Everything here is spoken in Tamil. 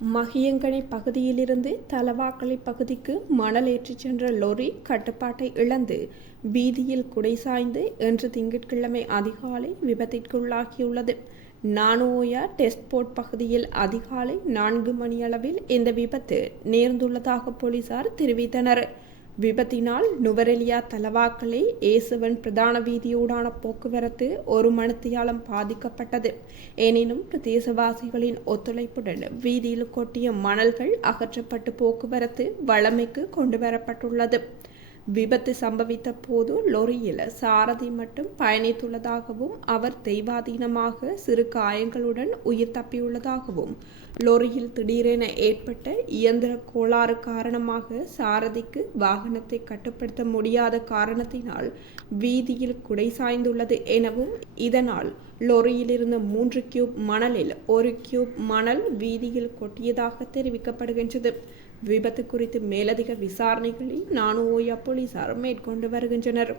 மகியங்கனி பகுதியிலிருந்து தலவாக்கலை பகுதிக்கு மணல் ஏற்றிச் சென்ற லொரி கட்டுப்பாட்டை இழந்து வீதியில் குடைசாய்ந்து இன்று திங்கட்கிழமை அதிகாலை விபத்திற்குள்ளாகியுள்ளது. நானோயா டெஸ்ட்போர்ட் பகுதியில் அதிகாலை நான்கு மணியளவில் இந்த விபத்து நேர்ந்துள்ளதாக போலீசார் தெரிவித்தனர். விபத்தினால் நுவரெலியா தலவாக்கலை இயேசுவன் பிரதான வீதியூடான போக்குவரத்து ஒரு மணித்தியாலம் பாதிக்கப்பட்டது. எனினும் பிரதேசவாசிகளின் ஒத்துழைப்புடன் வீதியில் கொட்டிய மணல்கள் அகற்றப்பட்டு போக்குவரத்து வழமைக்கு கொண்டுவரப்பட்டுள்ளது. விபத்து சம்பவித்த போது லொரியில் சாரதி மட்டும் பயணித்துள்ளதாகவும் அவர் தெய்வாதீனமாக சிறு காயங்களுடன் உயிர் தப்பியுள்ளதாகவும் லொரியில் திடீரென ஏற்பட்ட இயந்திர கோளாறு காரணமாக சாரதிக்கு வாகனத்தை கட்டுப்படுத்த முடியாத காரணத்தினால் வீதியில் குடை சாய்ந்துள்ளது எனவும் இதனால் லொரியில் இருந்த மூன்று கியூப் மணலில் ஒரு கியூப் மணல் வீதியில் கொட்டியதாக தெரிவிக்கப்படுகின்றது. விபத்து குறித்து மேலதிக விசாரணைகளை நானுஓயா போலீசார் மேற்கொண்டு வருகின்றனர்.